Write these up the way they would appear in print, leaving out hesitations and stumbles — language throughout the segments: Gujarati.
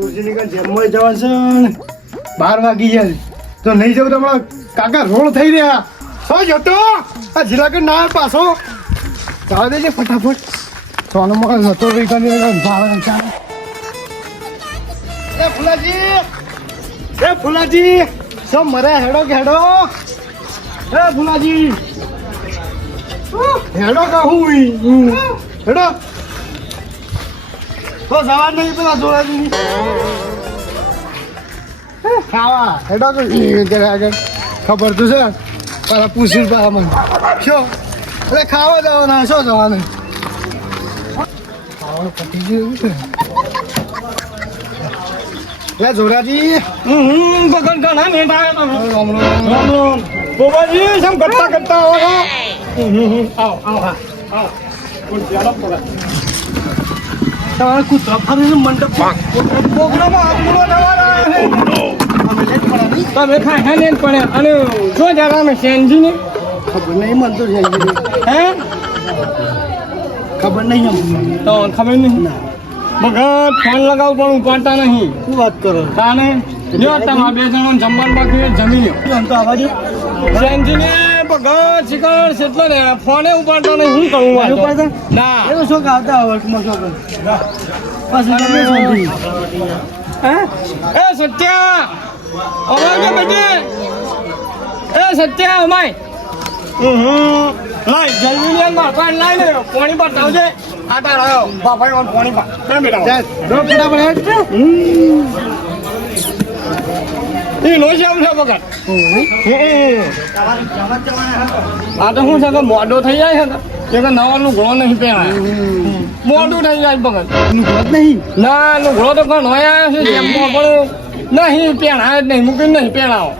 રોજીની જેમમાં જવાનું છે 12 વાગી ગયા તો નહીં જાવ તો કાકા રોડ થઈ રહ્યા શું જતો આ જિલ્લા ના પાછો ચાલ દેજે ફટાફટ સોનો માં જતો ફુલાજી સબ મરે હેડો કે હેડો ફુલાજી હેડો કહું હેડો તો જવા નહીં પેલા જોડાજી ખાવા હેડો આગળ ખબર તો છે પેલા પૂછ્યું પેલા મને શું એટલે ખાવા જવાના શું જવાનું ખાવાનું પતી ગયું છે લે જોરાજી બગન ઘણા નેતા રામ રામ બોબાજી સમ કરતા આવો કોણ ચાલો પર તમારે કુતરા ફરીને મંડપ પ્રોગ્રામ આપણો તમે ખાય ને પડે અને શું જરા મેં સેનજી ને ખબર નહીં મળતો છે હે ખબર નહીં તો ખબર નહીં ભગત ફોન લગાવ પણ ઉપાડતા નહીં શું વાત કરો તાને જો તમારા બે જણા જમવાનું બાકી જમી લ્યો શું તો આવાજ સેનજી ને ભગત શિકાર કેટલો ને ફોને ઉપાડતા નહીં હું કહું ફોન ઉપાડતા? ના એવું શું ગાતા વર્કમાં શું કરે પાછું તમે શાંતિ હે એ સત્યા અમાય કે બેટે એ સત્યા અમાય લાઈ જલ્દી લે માર પાન લાઈ ને પાણી બતાવજે આ તાર આયો બાપાઈ ઓન પાણી પા કેમ બેટા રો ફટાફટ એ નો છે આમ છે બગડ આ તો શું છે કે મોડો થઈ જાય છે કે નવાનું ઘોડો નહીં પહેરાય મોડું થઈ જાય બગડ નહીં ના નું ઘોડો તો પણ હોય આવ્યો છે જેમ પણ નહીં પહેરાય જ નહીં મૂકીને નહીં પહેરાવો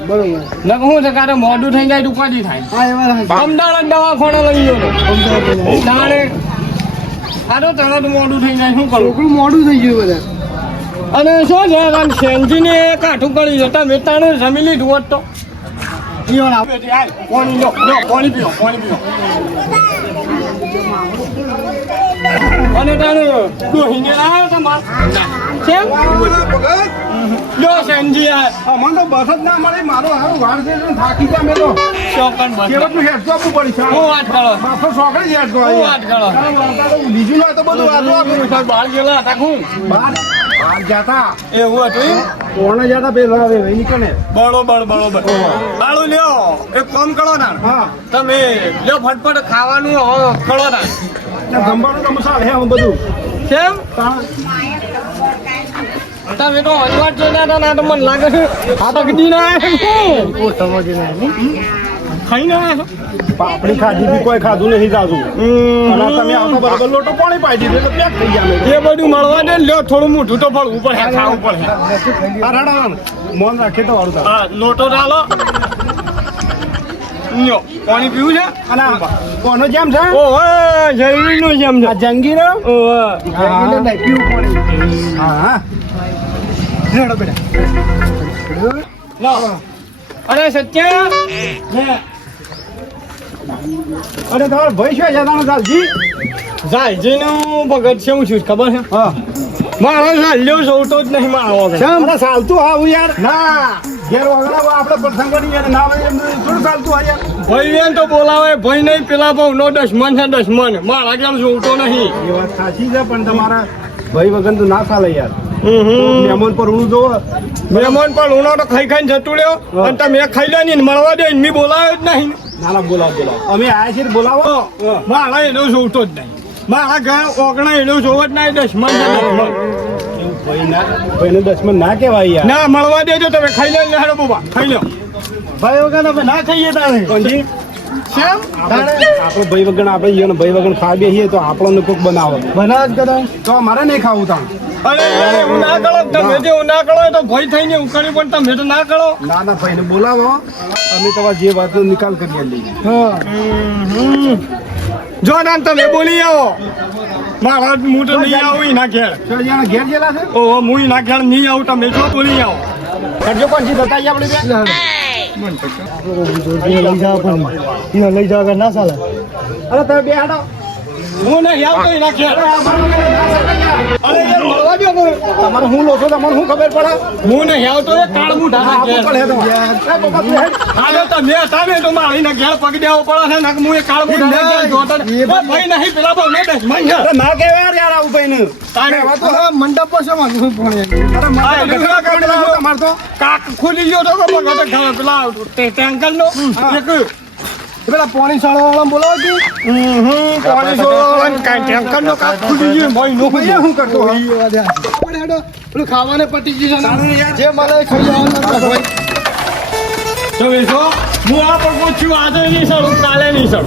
બરોબર ને શું છે કારે મોડું થઈ જાય ઉપાધિ થાય હા એવા અમદાવાદ દવાખાને લઈ ગયો તાણે આ તો તરત મોડું થઈ જાય શું કરું છોકરું મોડું થઈ ગયું બધા અને શું છે કારણ સેન્જીને કાઠું કરી જતા વેતાનું જમી લીધું હોત તો પાણી લો પાણી પીવો અને તારું ડોહીને લાવ્યો તમારે કેમ લો સેન્જી અમને તો બસ જ ના મળે મારો હારો વાર છે થાકી ગયા મેં તો ચોકન બસ કેવટનું હેડતો આપવું પડી છે હું વાત કરો માથો સોકડી હેડતો હું વાત કરો બીજું ના તો બધું વાતો આપે બહાર ગયેલા હતા હું બહાર જાતા એવું હતું કોણે જાતા પેલા આવે નીકળે બરોબર બાળું લ્યો એક કામ કરો ના હા તમે લ્યો ફટફટ ખાવાનું કરો ના જમવાનું તો મસાલ હે બધું કેમ તમે તો અજવાટ જોતા હતા ના તો મને લાગે છે આ તો કદી ના ખાઈ ના પાપડી ખાધી હતી કોઈ ખાધું નહીં જાજુ અને તમે આવતો બરાબર લોટો પાણી પાઈ દીધું એટલે પેક થઈ ગયા એ બધું મળવા દે લ્યો થોડું મોઢું તો ફળવું પડે ખાવું પડે મોન રાખે તો વાળું હા લોટો ચાલો લ્યો પાણી પીવું છે અને કોનો જેમ છે ઓહો જરૂરી નું જેમ છે જંગીરો ઓહો જંગીરો નહીં પીવું પાણી હા લેડો બેટા અરે સત્યા અરે તમારો ભાઈ શું જતા ચાલજી જાયજીનું ભગત છે હું છું ખબર છે હા મારો ચાલ્યો સૌતો જ નહીં મારો કેમ ચાલતું આવું યાર ના ઘેર વગર આપણે પ્રસંગ કરી યાર ના હોય એમ થોડું ચાલતું આ યાર ભાઈ બેન તો બોલાવે ભાઈ નહીં પેલા ભાવ નો દશમન છે દશમન મારા કેમ સૌતો નહીં એ વાત સાચી છે પણ તમારા ભાઈ વગર તો ના ચાલે યાર મહેમાન પર હું જોવો મહેમાન પણ ઉનો તો ખાઈને જતું રહ્યો અને તમે ખાઈ લે ને મળવા દે મેં બોલાવ્યો જ નહીં ના બોલાવો અમે આયા છીએ બોલાવો મારા એનો જોતો જ નહીં મારા ઘર ઓગણા એનો જોવો જ નહીં દશમન છે દશમન ભાઈને દશમન ના કહેવાય યાર ના મળવા દેજો તમે ખાઈ લે ને હેડો બાબા ખાઈ લો ભાઈ વગર અમે ના ખાઈએ તારે કોણજી કેમ આપણો ભાઈ વગર આપણે ઈયોને ભાઈ વગર ખાવા બેસીએ તો આપણને કોક બનાવો બનાવ જ કદાચ તો અમારે નહીં ખાવું તાણ અરે હું ના કરો તમે જે ના કરો તો ભય થઈને ઉકળી પણ તમે તો ના કરો ના ભાઈને બોલાવો અમે તમારા જે વાતનો નિકાલ કરી લઈએ હા જો ના તમે બોલી આવો મારા હું તો નહીં આવું એના ઘેર ઘેર ગયેલા છે ઓહો હું એના ઘેર નહીં આવું તમે જો બોલી આવો કરજો કોણથી બતાવી આપણે લઈ જાવ ના ચાલે અરે તમે બે હાડો હું નહીં આવતો એના ઘેર અરે યાર મળવા દો ને. તમારે હું લો છો તમને શું ખબર પડે? હું નહીં આવતો એ કાળવું ઢાળે હા, ઘેર. પણ હે તમારે. એ બાપા તું હેડ. હા તો તમે સામે તો મારીને ઘેર પગ દેવો પડે છે ને હું એ કાળવું ઢાળે ઘેર જોતો ને. એ એ ભાઈ નહીં પેલા બહુ નહીં બેસ મઈ અરે ના કહેવાય યાર આવું ભાઈને. તારે હવે તો હા મંડપ પર છે મારું ભણે. અરે હા, મંડપ લીધા પર કાઢી તમારે તો કાક ખુલી ગયો તો કે પગો તો પેલા ટેન્કર નો એક પેલા પોણી સાળવાળા બોલાવો કે પાણી સોળવાનું કાંઈ ટેન્કર નો કાક ખુલી ગયો ભાઈ નો ભૈયા શું કરતો આપણે હેડો પેલું ખાવાને પટી ગયું છે ને જે મળે એ ખાઈ જવાનું તો વેચો હું આ પણ પૂછ્યું આજે નહીં સડું કાલે નહીં સડું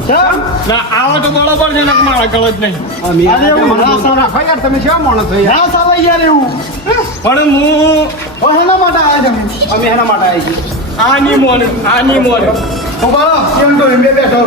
ના આવો તો બરોબર છે ને મારા ગળ જ નહીં અરે એવું ના સારા યાર તમે કેવા માણસ છો યાર ના સારા યાર એવું પણ હું હેના માટે આવ્યા તમે અમે હેના માટે આવ્યા છીએ આની મોને ઉભા રહો કેમ તો એમ બેઠો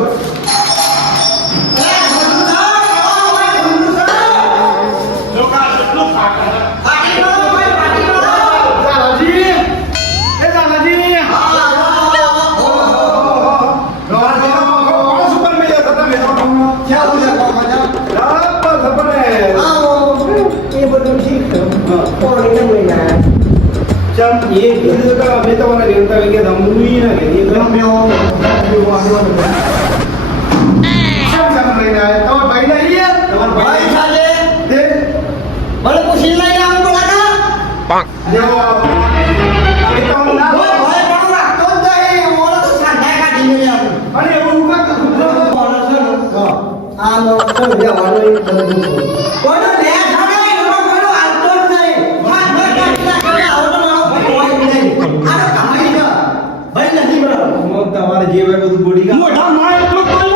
તમારે જે હોય બધું બોડી મોઢા માય એટલું બોલે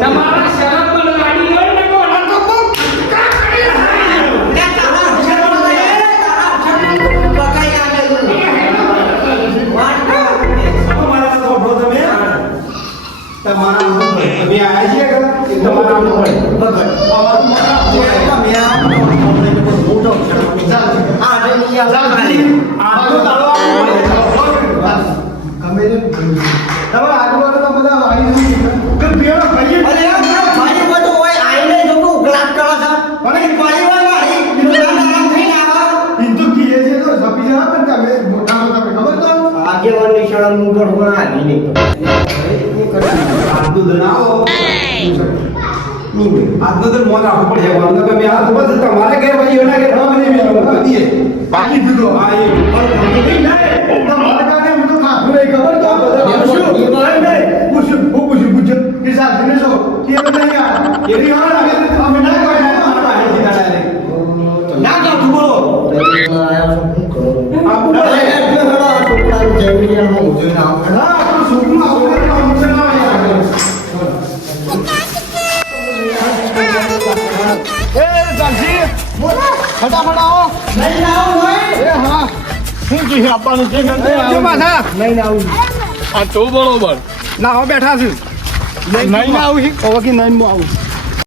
તમારા શરમ પર ગાડી હોય ને કો ના તો આજનો તો મોન રાખવો પડે વાંધો કે મેં આ તો બસ તમારે ઘેર ભાઈ એના ઘેર મને મેં દીએ બાકી દીધો આ એ પણ નહીં નહીં તમારે કાને હું તો ખાધું નહીં ખબર તો બધા પૂછ્યું કે સાહેબ ને જો કે તો નહીં આ એની વાત લાગે અમે ના કોઈ ના મારા હે જીતા ના કાઢું બોલો ફટાફટ આવો નહીં આવું ભાઈ એ હા શું જી આપવાનું છે જો માથા નહીં આવું આ તો બરોબર ના હો બેઠા છું નહીં આવું ઓકે નહીં આવું